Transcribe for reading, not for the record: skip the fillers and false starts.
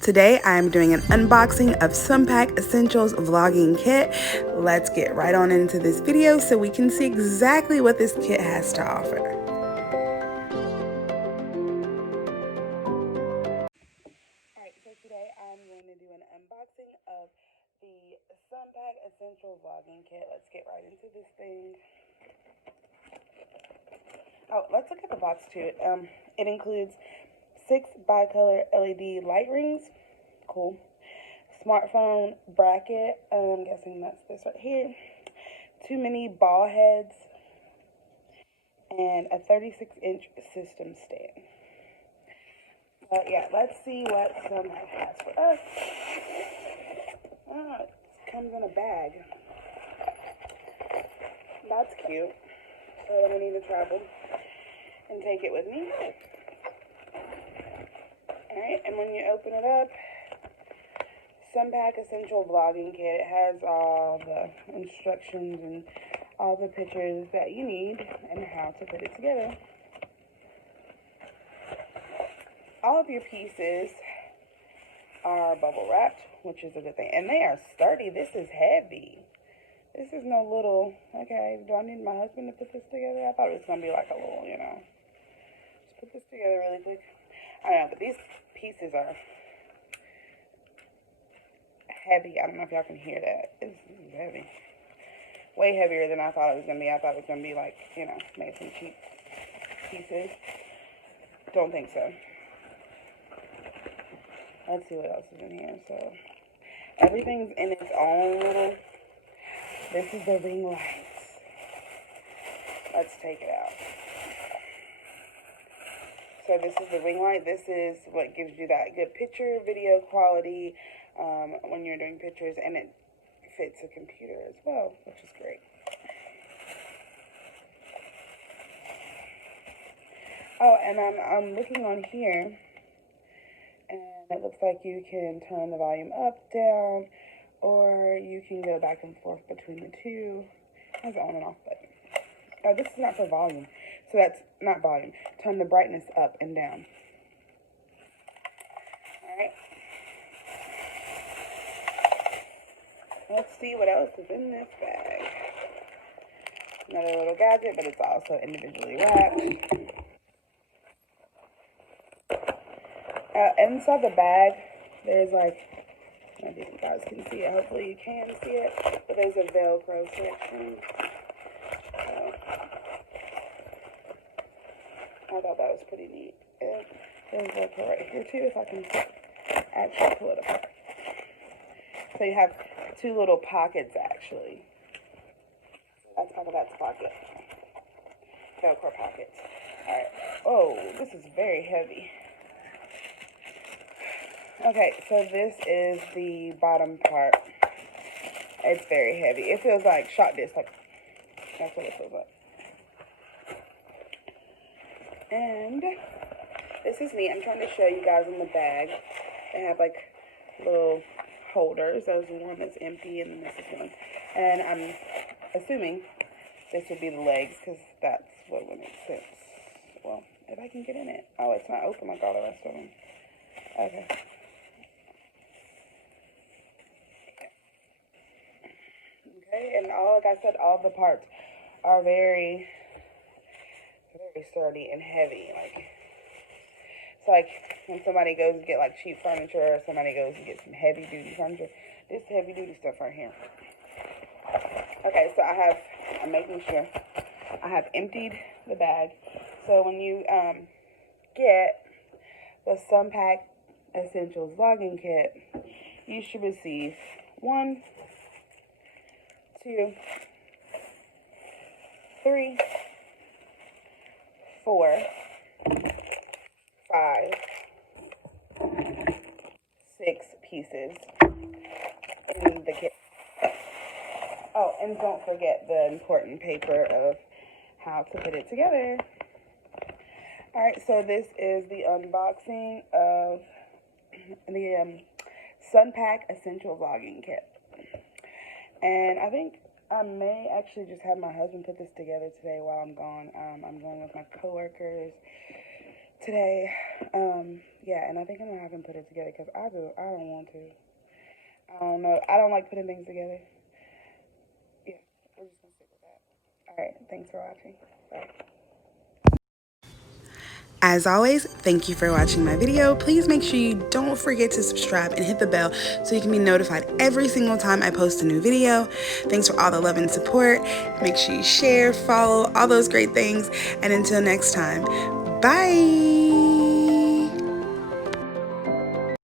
Today I'm doing an unboxing of Sunpak Essentials Vlogging Kit. Let's get right on into this video so we can see exactly what this kit has to offer. Alright, so today I'm going to do an unboxing of the Sunpak Essential Vlogging Kit. Let's get right into this thing. Oh, let's look at the box too. It includes 6 bicolor LED light rings. Cool. Smartphone bracket. I'm guessing that's this right here. 2 mini ball heads. And a 36-inch system stand. Yeah, let's see what Sunpak has for us. Oh, it comes in a bag. That's cute. So when I need to travel and take it with me. Alright, and when you open it up, Sunpak Essential Vlogging Kit. It has all the instructions and all the pictures that you need and how to put it together. All of your pieces are bubble wrapped, which is a good thing. And they are sturdy. This is heavy. This is no little, okay, do I need my husband to put this together? I thought it was going to be like a little, just put this together really quick. I don't know, but these pieces are heavy. I don't know if y'all can hear that. This is heavy. Way heavier than I thought it was going to be. I thought it was going to be like, made some cheap pieces. Don't think so. Let's see what else is in here. So, everything's in its own little... This is the ring lights. Let's take it out. So this is the ring light. This is what gives you that good picture, video quality when you're doing pictures, and it fits a computer as well, which is great. Oh, and I'm looking on here, and it looks like you can turn the volume up, down, or you can go back and forth between the two. There's an on and off button. Oh, this is not for volume. So that's not volume. Turn the brightness up and down. Alright. Let's see what else is in this bag. Another little gadget, but it's also individually wrapped. Inside the bag, there's like, I don't know if you guys can see it. Hopefully you can see it. But there's a Velcro section. I thought that was pretty neat. And there's Velcro right here too, if I can actually pull it apart. So you have 2 little pockets actually. That's pocket. Velcro pockets. Alright. Oh, this is very heavy. Okay, so this is the bottom part. It's very heavy. It feels like shot disc. Like, that's what it feels like. And this is me. I'm trying to show you guys in the bag. They have like little holders. There's one that's empty, and then this is one. And I'm assuming this would be the legs, because that's what would make sense. Well, if I can get in it. Oh, it's not open like all the rest of them. Okay. Okay, and like I said, all the parts are very sturdy and heavy. Like, it's like when somebody goes to get like cheap furniture, or somebody goes to get some heavy duty furniture. This heavy duty stuff right here. Okay, so I'm making sure I have emptied the bag. So when you get the Sunpak Essentials Vlogging Kit, you should receive 1, 2, 3, 4, 5, 6 pieces in the kit. Oh, and don't forget the important paper of how to put it together. Alright, so this is the unboxing of the Sunpak Essential Vlogging Kit. And I think I may actually just have my husband put this together today while I'm gone. I'm going with my coworkers today. Yeah, and I think I'm gonna have him put it together because I don't want to. I don't know. I don't like putting things together. Yeah, we're just gonna stick with that. All right, thanks for watching. Bye. As always, thank you for watching my video. Please make sure you don't forget to subscribe and hit the bell so you can be notified every single time I post a new video. Thanks for all the love and support. Make sure you share, follow, all those great things. And until next time, bye.